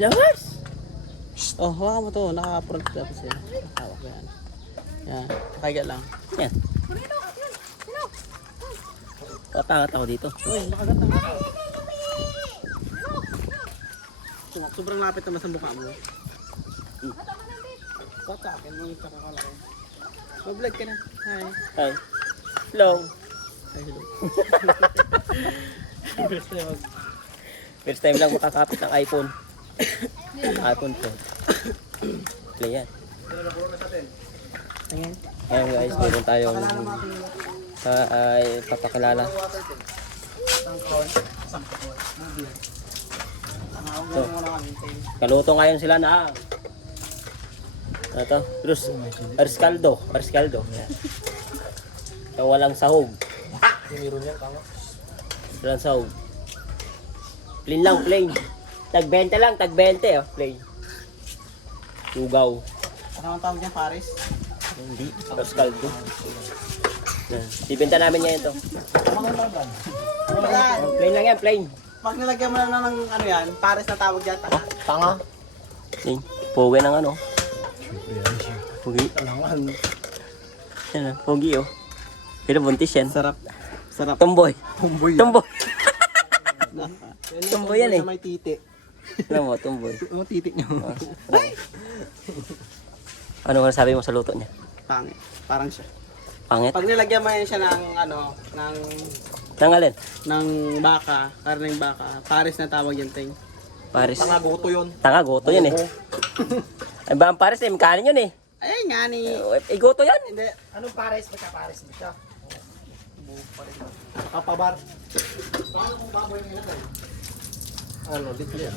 Lovers! Oh, hawakan mo to. Naka-front dapat sila. Hawak ko yan. Yan. Kaya lang. Yan. Papangat ako dito. Uy, nakagat na ako. Sobrang lapit naman sa mukha mo. What's up? Yan mo yung tsaka kalaki. Mag-vlog ka na. Hi. Hi. Hello. Hi, hello. First time lang makakapit ng iPhone. iPhone po. Play yan. Ayan. Ayan guys, meron tayong papakilala. So, kaluto ngayon sila na. Ito, terus Ariscaldo. So, walang sahog. Walang sahog. Plain lang, plain. Tag-20 lang, tag-20 oh, plain. Lugaw. Ano ang tawag niya, Paris? Hindi, Ariscaldo. Ibenta namin ngayon to. Plain lang yan, plain. Pag nilagyan mo na ng ano yan, Paris na tawag yan. Tanga. Plain. Pogi ng ano. Pogi. Yan, pogi oh. Pero buntis yan. Sarap. Sarap. Tomboy. Tomboy. Tomboy. Tomboy yan eh. May titi. Alam mo, tomboy. Oo, titi niyo. Ano ka sabi mo sa luto niya? Pangit. Parang siya. Pangit? Pag nilagyan mo yan siya ng ano, Nang alin? ng baka, karneng baka, Paris na tawag yan, ting. Paris. Tangagoto yun. Tanga, goto yan eh. Ay ba ang Paris eh, makanin yun eh. Ay, nga ni. Goto yan. Hindi. Anong Paris? Basta Paris ba siya? Kapabar. Paano kung baboy ng ilagay? Ano, litli yan.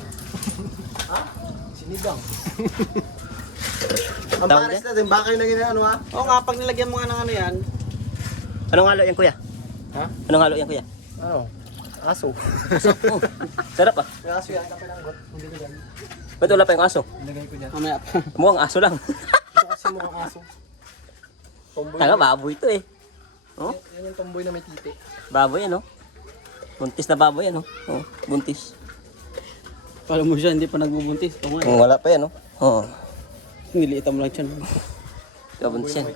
Ha? Sinigang. Ang Tawag Paris natin, baka yung naging ano ha? Oo nga, pag nilagyan mo nga ng ano yan. Anong halo yan kuya? Ha? Anong halo yan kuya? Ano? Aso. Oh, sarap ah. May aso yan, kapit ang got. Hindi ko dyan. Ba't wala pa yung aso? Ilagay ko dyan. Mamaya pa. Mukhang aso lang. Ito kasi mukhang aso. Tomboy. Tanga, baboy to eh. Oh, Yan yung tomboy na may titi. baboy yan oh. Buntis na baboy yan oh. Oh, buntis. Kala mo siya, hindi pa nagbubuntis. Oo nga. Wala pa yan oh. Oh, Niliitan mo lang siya. ikaw buntis yan.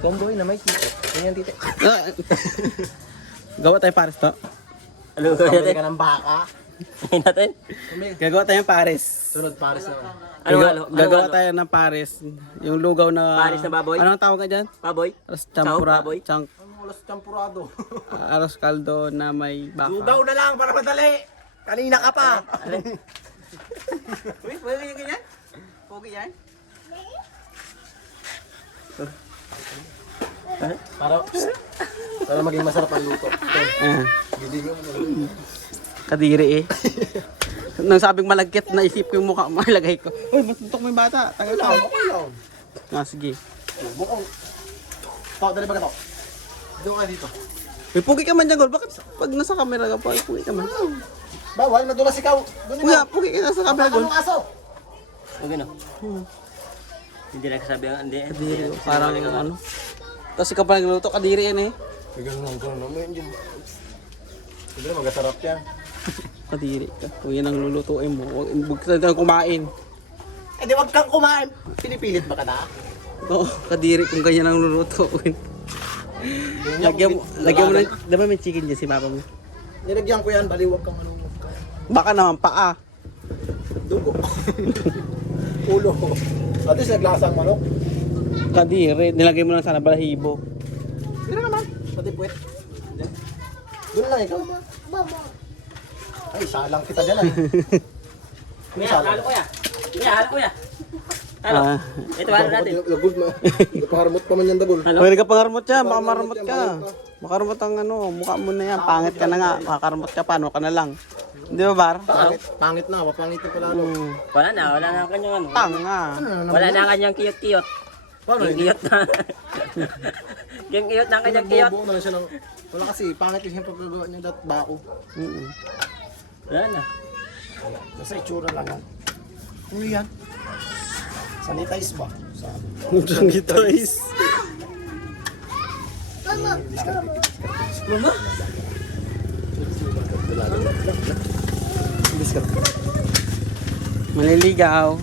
Tomboy na may titi. Yan yung titi. Gawa tayo Paris to. Ano gawin natin? ka ng baka. Gawin natin? Gagawa tayo ng Paris. Sunod Paris na. Anong halo? Gagawa tayo ng Paris. Yung lugaw na... Paris na baboy? Anong tawag ka dyan? Baboy? Aros Sahog, champura. baboy? Aros champurado. Aros caldo na may baka. Lugaw na lang para madali. Kanina ka pa. Uy, pwede yung ganyan? Pogi yan? Para maging masarap ang luto. Kadiri eh. Nang sabing malagkit, naisip ko yung mukha, malagay ko. Uy, matuntok mo yung bata. Tagal ka. Sige. Bukong. Tao, dali ba ka to? Doon ka dito. Uy, pugi ka man dyan, Gol. Bakit pag nasa camera ka pa, pugi ka man? Bawal, nadulas ikaw. Doon Kuya, pugi ka nasa camera, Gol. Anong aso? O gano'n. Hindi nagsasabi ang hindi. Kadiri, parang ano. Tapos ikaw pa nagluto, kadiri yan eh. Ganun naman yun. Sige, magasarap yan. Kadiri ka. Kung yan ang lulutuin mo, huwag ka kumain. Eh di wag kang kumain. Pinipilit ba ka na? Oo, kadiri kung ganyan ang lulutuin. Lagyan mo na, diba may chicken dyan si papa mo? Nilagyan ko yan, bali wag kang ano. Baka naman paa. Dugo. Ulo. At least naglasang manok. Kadiri, nilagay mo lang sana balahibo. Hindi naman. Pati puwet. Doon lang ikaw. Ay, salang kita dyan ay. Kuya, halo kuya. Kuya, halo kuya. Halo. Ito halo natin. Lagod na. Nagpaharmot pa man yan dagol. Halo. Pwede ka pangarmot siya, baka marmot ka. Makarmot ang ano, mukha mo na yan. Pangit ka na nga, makakarmot ka, paano ka na lang. Di ba, Bar? Pangit na, mapangit na pala. Wala na ang kanyang ano. Tanga. Wala na ang kanyang kiyot-kiyot. Paano Yung yun? kiyot na. Yung kiyot na ang kanyang kiyot. Buo na lang siya ng... Wala kasi, pangit yung pagkagawa niya dat bako. Wala na. Nasa itsura lang yan. Ano yan? Sanitize ba? Ito is. Mama? Maliligaw.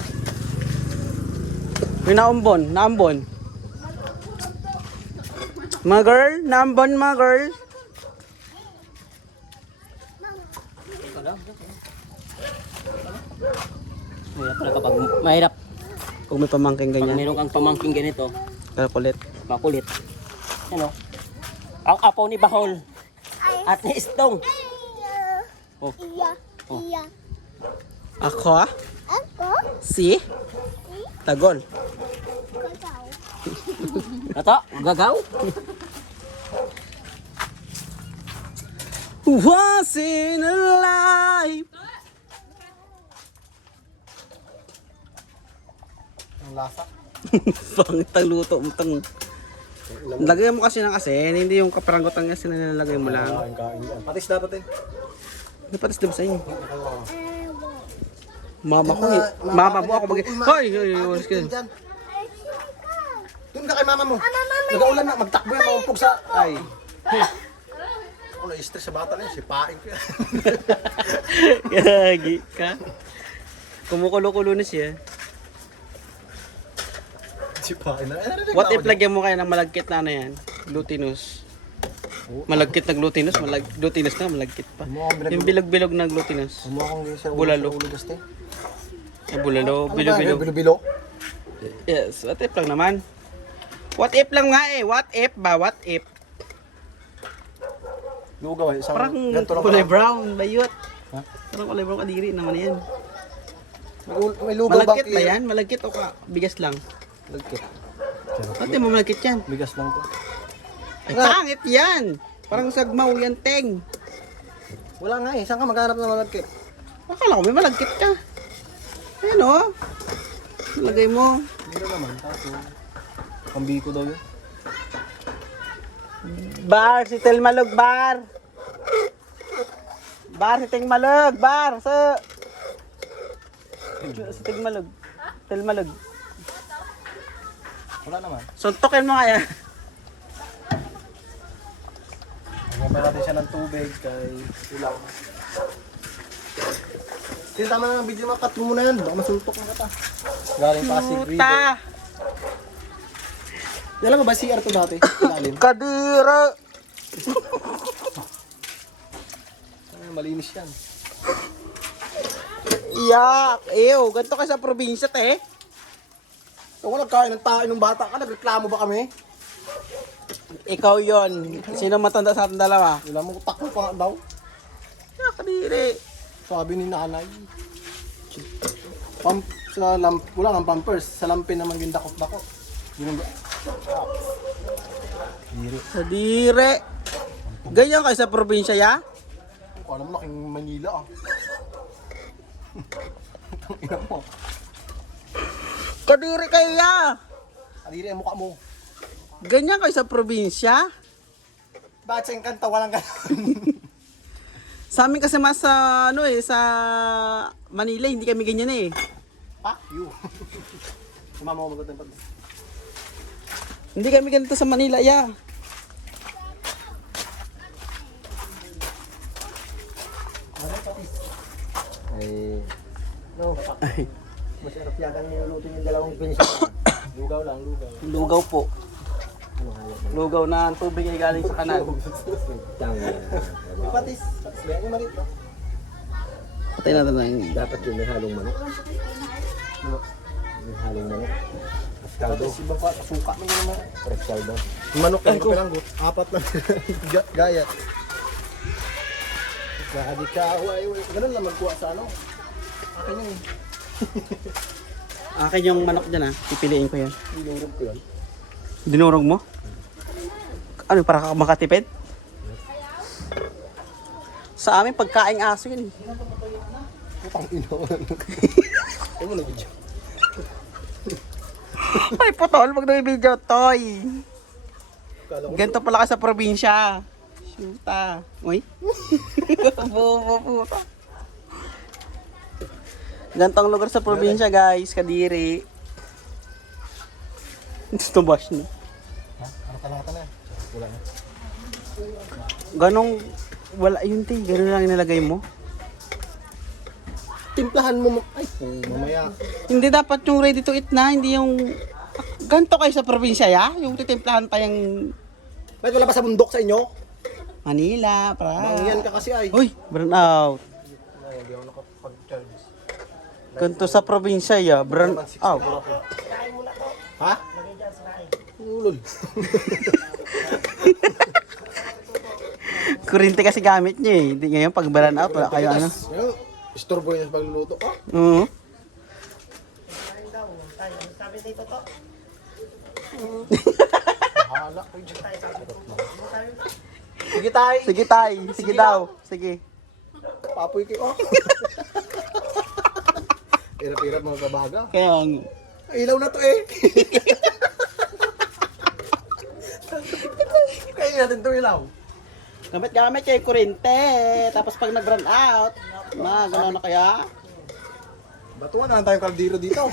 Uy, naambon. Mga girl, naambon mga girl. Mahirap pala kapag mahirap. Kung may pamangking Pag ganyan. meron kang pamangking ganito, Kakulit. makulit. Ano? Ang apo ni Bahol. At ni Istong. Oh. Oh. Ako ah? Si? Tagol. Ato, gagaw. Once in a life. Ang lasa. Pangitang luto mo tang. Lagay mo kasi ng asin, hindi yung kaparanggotan ng asin na nilalagay mo lang. Kain yan. Patis dapat eh. Hindi patis diba sa inyo? Mama ko eh. Mama mo ako mag... Hoy! Walis ka. Doon ka kay mama mo. Nag-aulan na, magtakbo yan, mamumpog sa... Ay. Ako na-stress sa bata na yun, sipain ko yan. Gagi ka. Kumukulo-kulo na siya. Sipain na. What if lagyan mo kayo ng malagkit na ano yan? Glutinous. Malagkit na glutinous, glutinous na, malagkit pa. Yung bilog-bilog na glutinous. Umuha kong sa Bulalo. ulo gaste. Bulalo, Ano ba? bilog-bilog. Bilo-bilo? Yes, what if lang naman. What if lang nga eh, what if ba, what if? Lugaw eh. Isang Parang ganito lang kulay pala. brown, bayot. Ha? Parang kulay brown kadiri naman yan. May lugaw ba? Malagkit ba yan? Malagkit o bigas lang? Malagkit. Ba't di mo malagkit yan? Bigas lang po. Ay, pangit yan! Parang sagmaw yan, teng. Wala nga eh. Saan ka maghanap ng malagkit? Akala ko may malagkit ka. Ayan o. Lagay mo. Meron naman. Kaso, pambiko daw yun. Bar, si Tel Malug, bar. Bar, si Ting Malug, bar. Si Ting Malug. Tel Malug. Wala naman. Suntokin mo kaya. Nagmamay natin siya ng tubig kay ilaw. Sige, tama na ng video, makat mo muna yan. Baka masultok na kita. Galing Pasig River. Puta. Alam mo ba CR to dati? Ilalim. Kadira. Ay, malinis yan. Iyak. Ew, ganito ka sa probinsya, te. Kung nagkain ng tayo ng bata ka, nagreklamo ba kami? Ikaw yon. Sino matanda sa ating dalawa? Wala mo, takbo pa nga daw. Kadiri. Sabi ni nanay. Wala kang pampers. Sa lampin naman yung dakot-dakot. Yun ang... Diri. Kadiri. Ganyan kayo sa probinsya, ya? Kung alam mo, laking Manila ah. Ang ina mo. Kadiri kayo, ya. Kadiri ang mukha mo. Ganyan kayo sa probinsya? Bakit sa kanta walang gano'n? Sa amin kasi mas sa, sa Manila, hindi kami ganyan eh. Ah, you. Sumama ko magod ng pag... Hindi kami ganito sa Manila, ya. Ay... No, masarap yakan yung luto yung dalawang pinsya. Lugaw lang, lugaw. Lugaw po. Lugaw na ang tubig ay galing sa kanan. Yung patis. Patis ba yan? Yung marit, no? Patay natin na yung Dapat yun, may halong manok. May halong manok. Kaldo. Patis, ibang pa, suka mo yun naman. Correct kaldo. Yung manok yan, kapilanggot. Apat lang. Gayat. Kahadi ka, ganun lang magkuha sa ano. Akin yun eh. akin yung manok dyan pipiliin ko yan. Dinurog ko yan. Dinurog mo? Ano, para ka makatipid? Sa amin, pagkaing aso yun. Putang ino. Ay mo na video. Ay, putol, wag na yung video, toy. Kala ko Ganito pala ka sa probinsya. Shoota. Uy. Bobo, puta. Gantong lugar sa probinsya, guys. Kadiri. Ito bash na. ha? Ano kalahatan na yan? Wala na. Ganong, wala yun, te. Ganon lang inalagay mo. timplahan mo. Ay, mamaya. Hindi dapat yung ready to eat na, hindi yung... Ganto kayo sa probinsya, ya? Yung titimplahan pa yung Bakit wala pa sa bundok sa inyo? Manila, Mangyan ka kasi ay. Uy, burn out. Ay, hindi ako nakapag-charge. Ganto sa probinsya, ya? Burn out. Ha? Ulol. Kurente kasi gamit niya eh. Hindi ngayon pag burn out, wala kayo ano. Yung istorbo yun sa pagluluto ko. Oo. Bahala ko dyan. Sige tayo. Sige tay, sige daw. Sige. Papoy kayo. Hirap-hirap mga kabaga. Kaya ang... Ilaw na to eh. Kaya natin to ilaw. Gamit-gamit kayo kurente. Tapos pag nag-run out, gano'n na kaya? Batuan na lang tayong kaldero dito.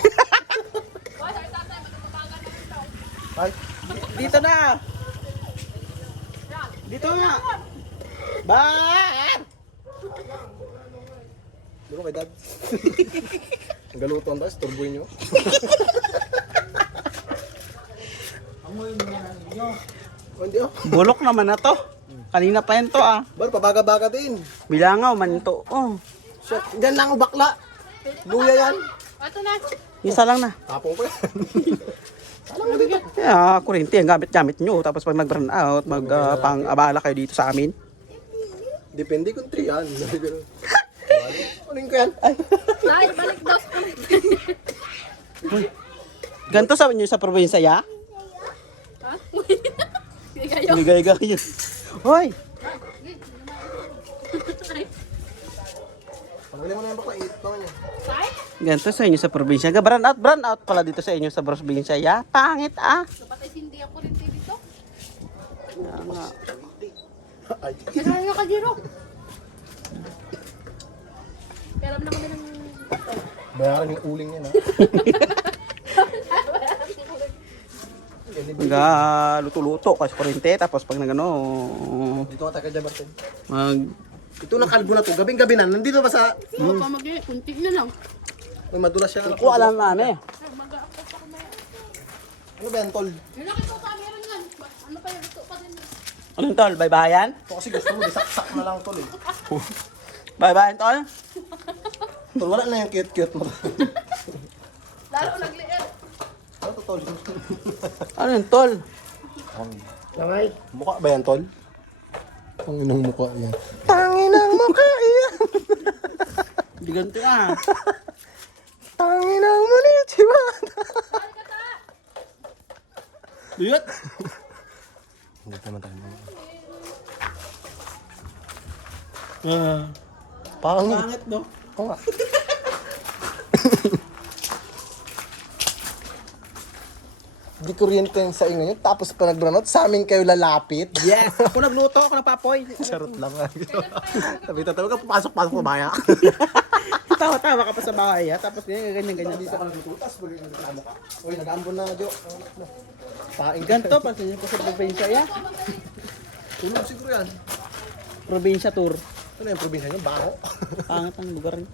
Ay, Dito na. Dito na. Bar! dito kay dad. Ang galuton tayo, turboy nyo. Oh, hindi oh. Bulok naman na to. Kanina pa yan to ah. Bar, pabaga-baga din. Bilangaw man to. Oh. Shit, dyan lang o bakla. Luya yan. Isa lang na. Tapong ko yan. Kaya kurente ang gamit-gamit nyo. Tapos pag mag-run out, pang-abala kayo dito sa amin. Depende kung 3 yan. Kunin ko yan. Ay. Ay, balik daw sa Ganto sabi nyo sa probinsya, ya? Ha? Hindi kayo. Ligay kayo. Hoy! Paguli mo na yung bakla, ito naman yan. Ay, Ganto sa inyo sa probinsya. Brand out pala dito sa inyo sa probinsya, ya? Pangit ah. kapatay hindi ako rin dito. Kaya nga. Ay. Kaya ka, Jiro. Pero naman kami ng... Bayaran yung uling yan ha. Luto-luto kasi kurente. Tapos pag nagano, Dito ka tayo dyan, Martin. mag... Ito na kalbo na to. Gabing-gabi na. Nandito ba sa... Huwag pa kunti na lang. May madulas siya. Ko alam namin. Mag-aakot ako maya. Ano ba yan, tol? Nilaki ko pa, meron yan. Ano pa yung luto pa din. Anong tol? Bye-bayan? Ito kasi gusto mo, saksak na lang tol eh. Bye-bayan tol? Tol, wala na yung cute-cute mo. Lalo nagliit. Ano to, tol? Ano yung tol? Langay. Mukha ba yan, tol? Ang inang mukha yan. Tanginang mukha yan! Hindi ganito ah. Tanginang munichiwa! Duyot! Hindi naman tayo mga. Pangit. Pangit no? Oo nga. Di kuryente yung sa inyo yun, tapos pa nagbranot, sa amin kayo lalapit. Yes! Ako nagluto, ako nagpapoy. Charot lang. Tabi-tabi ka, papasok-pasok sa baya. Tawa-tawa ka pa sa bahay ha. Tapos ganyan-ganyan dito. Ako nagtutas, bagay nagreklamo ka. Uy, nag-ambon na, Jo. Paing Ganto, pansin niyo po sa probinsya ya. Tulog siguro yan. Probinsya tour. Ano yung probinsya nyo? Baho. Pangit ang lugar niyo.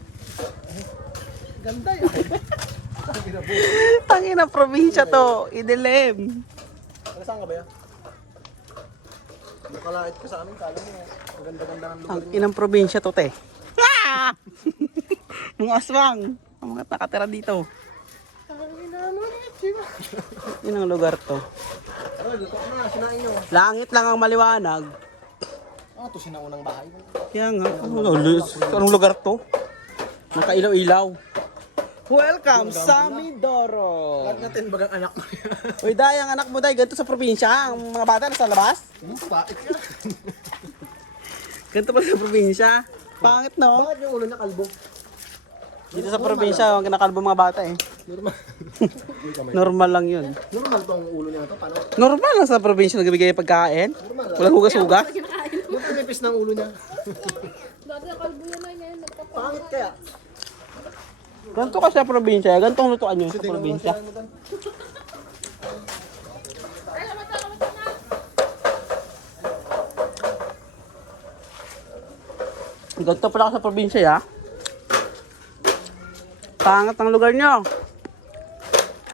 Ganda yan. Tangin na probinsya to. Idilim. Ano saan ka ba yan? Nakalait ka sa amin, kala mo. Ang ganda-ganda ng lugar Ang nyo. inang probinsya to te. Ah! Mga aswang. Ang mga nakatira dito. Yun ang lugar to. Ano, luto na, sinain nyo. Langit lang ang maliwanag. Ah, ito sinaunang bahay. Kaya nga, anong lugar to? Nakailaw-ilaw. Welcome sa Mindoro. Lag natin bagang anak mo yan. Uy, Day, ang anak mo, Day, ganito sa probinsya. Ang mga bata nasa labas. Pait ka. Ganito pa sa probinsya. Pangit, no? Bakit yung ulo na kalbo? Dito sa probinsya, ang kinakalbo mga bata eh. Normal. Normal lang yun. Normal tong ulo niya to. Paano? Normal lang sa probinsya nagbibigay ng pagkain. Normal lang. Walang hugas-hugas. Buti nipis ng ulo niya. Dati kalbo yan na ngayon. Pangit kaya. Ganito ka sa probinsya. Ganito ang lutuan nyo sa probinsya. Ganito pala ka sa probinsya, ya. Pangat ng lugar nyo.